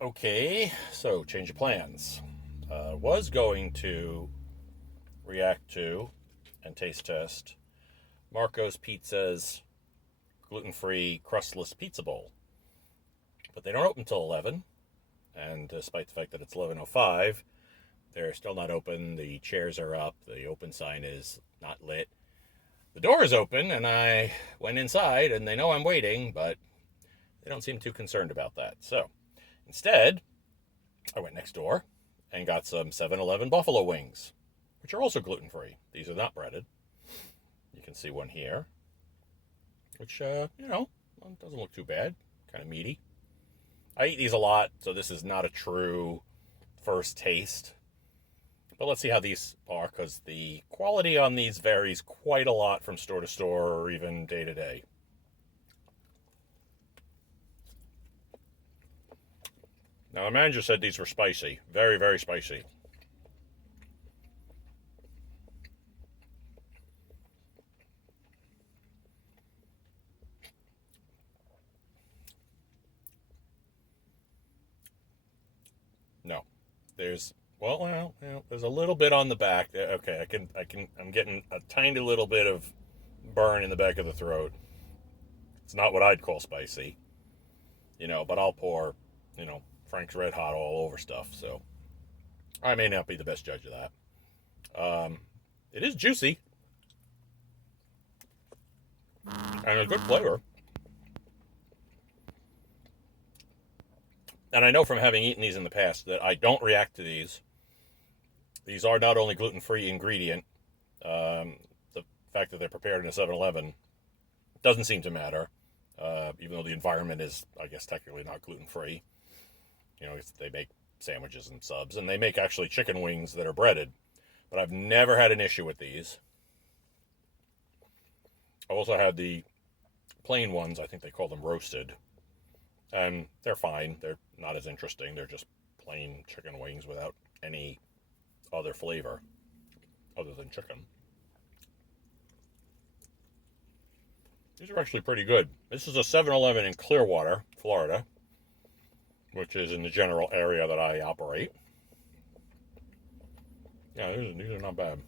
Okay, so change of plans. Was going to react to and taste test Marco's Pizza's gluten-free crustless pizza bowl, but they don't open until 11. And despite the fact that it's 11:05, they're still not open. The chairs are up. The open sign is not lit. The door is open, and I went inside, and they know I'm waiting, but they don't seem too concerned about that. So instead, I went next door and got some 7-Eleven buffalo wings, which are also gluten free. These are not breaded. You can see one here, which, doesn't look too bad. Kind of meaty. I eat these a lot, so this is not a true first taste. But let's see how these are, because the quality on these varies quite a lot from store to store or even day to day. Now, the manager said these were spicy. Very, very spicy. No. There's a little bit on the back. Okay, I'm getting a tiny little bit of burn in the back of the throat. It's not what I'd call spicy, but I'll pour, Frank's Red Hot all over stuff, so I may not be the best judge of that. It is juicy and a good flavor. And I know from having eaten these in the past that I don't react to these. These are not only gluten-free ingredient. The fact that they're prepared in a 7-Eleven doesn't seem to matter, even though the environment is, I guess, technically not gluten-free. They make sandwiches and subs, and they make actually chicken wings that are breaded. But I've never had an issue with these. I also had the plain ones. I think they call them roasted, and they're fine. They're not as interesting. They're just plain chicken wings without any other flavor other than chicken. These are actually pretty good. This is a 7-Eleven in Clearwater, Florida, which is in the general area that I operate. Yeah, these are not bad.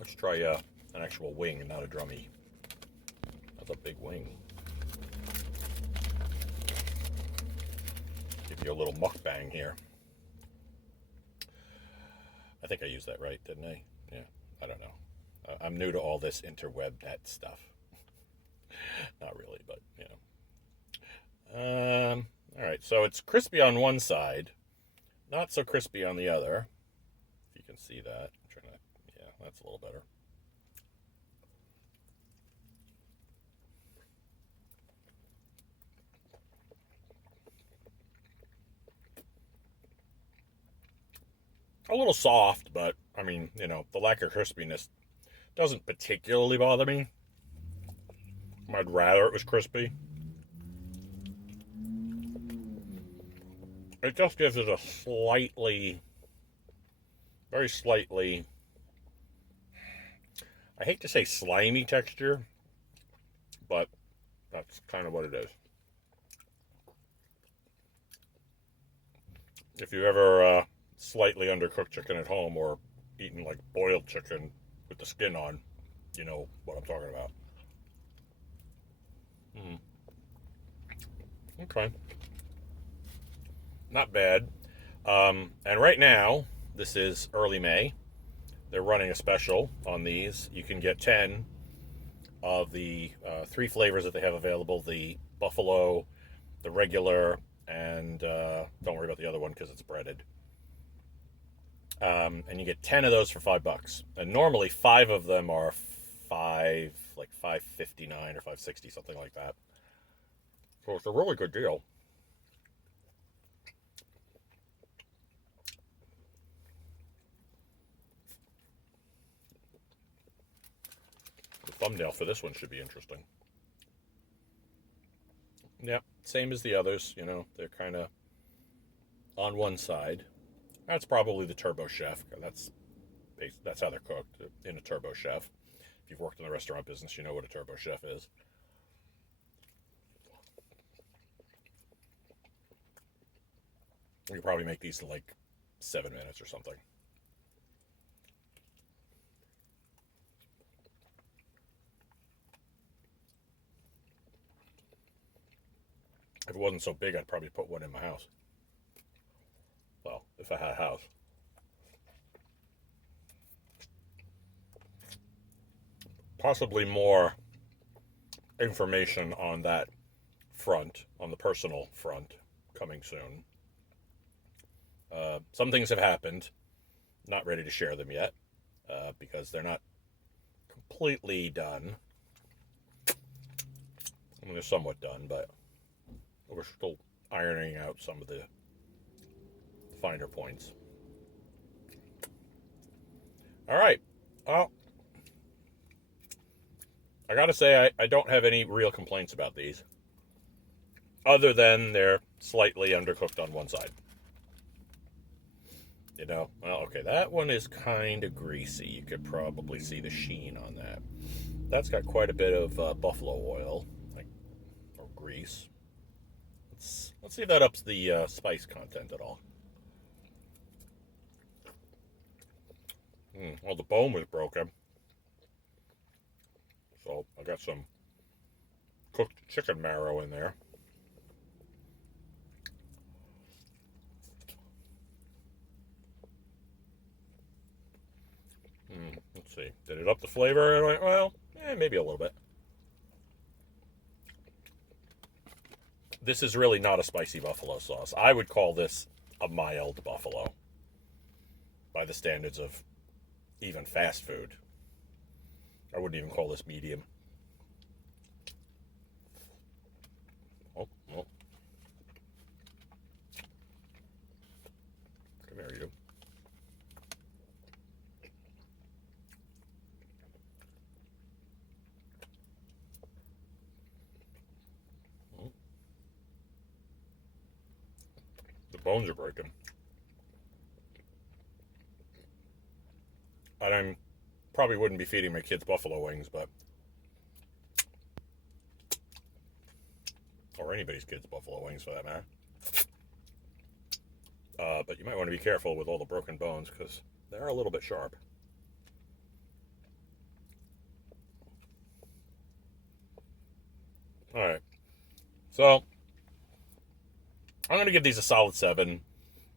Let's try an actual wing and not a drummy. That's a big wing. Give you a little mukbang here. I think I used that right, didn't I? Yeah, I don't know. I'm new to all this interweb net stuff. Not really, but all right, so it's crispy on one side, not so crispy on the other. If you can see that, yeah, that's a little better. A little soft, but I mean, the lack of crispiness doesn't particularly bother me. I'd rather it was crispy. It just gives it a slightly, very slightly, I hate to say slimy texture, but that's kind of what it is. If you ever slightly undercooked chicken at home or eaten like boiled chicken with the skin on, you know what I'm talking about. Mm. Okay. Not bad. And right now, this is early May. They're running a special on these. You can get 10 of the three flavors that they have available: the buffalo, the regular, and don't worry about the other one because it's breaded. And you get 10 of those for $5. And normally, five of them are like $5.59 or $5.60, something like that. So it's a really good deal. The thumbnail for this one should be interesting. Yeah, same as the others. They're kind of on one side. That's probably the Turbo Chef. That's how they're cooked in a Turbo Chef. If you've worked in the restaurant business, you know what a Turbo Chef is. You could probably make these in like 7 minutes or something. If it wasn't so big, I'd probably put one in my house. Well, if I had a house. Possibly more information on that front, on the personal front, coming soon. Some things have happened. Not ready to share them yet because they're not completely done. I mean, they're somewhat done, but we're still ironing out some of the finer points. All right. Well, I gotta say, I don't have any real complaints about these, other than they're slightly undercooked on one side. You know, well, okay, that one is kind of greasy. You could probably see the sheen on that. That's got quite a bit of buffalo oil, like, or grease. Let's see if that ups the spice content at all. Well, the bone was broken, so I got some cooked chicken marrow in there. Let's see. Did it up the flavor? Well, maybe a little bit. This is really not a spicy buffalo sauce. I would call this a mild buffalo by the standards of even fast food. I wouldn't even call this medium. Oh. Come here, you. The bones are breaking. And I probably wouldn't be feeding my kids buffalo wings, but or anybody's kids buffalo wings for that matter. But you might want to be careful with all the broken bones because they're a little bit sharp. All right, so I'm going to give these a solid 7.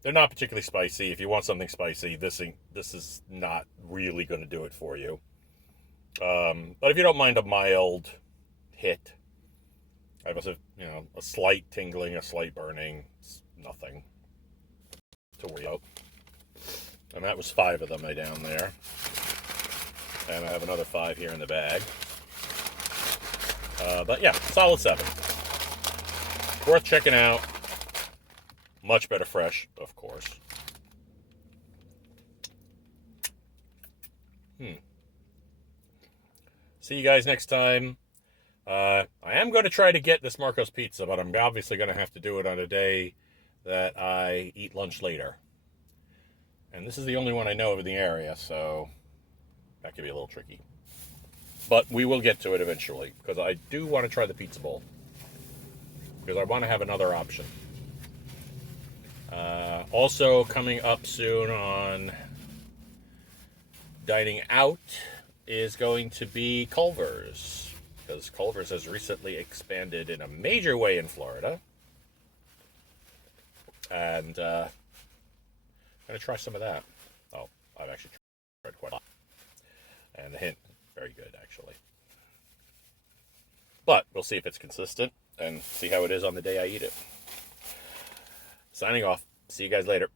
They're not particularly spicy. If you want something spicy, this is not really going to do it for you. But if you don't mind a mild hit, I have a slight tingling, a slight burning, it's nothing to worry about. And that was 5 of them down there. And I have another 5 here in the bag. But yeah, solid 7. Worth checking out. Much better fresh, of course. See you guys next time. I am going to try to get this Marco's Pizza, but I'm obviously going to have to do it on a day that I eat lunch later. And this is the only one I know of in the area, so that could be a little tricky. But we will get to it eventually, because I do want to try the pizza bowl. Because I want to have another option. Also coming up soon on Dining Out is going to be Culver's. Because Culver's has recently expanded in a major way in Florida. And I'm going to try some of that. Oh, I've actually tried quite a lot. And the hint, very good, actually. But we'll see if it's consistent and see how it is on the day I eat it. Signing off. See you guys later.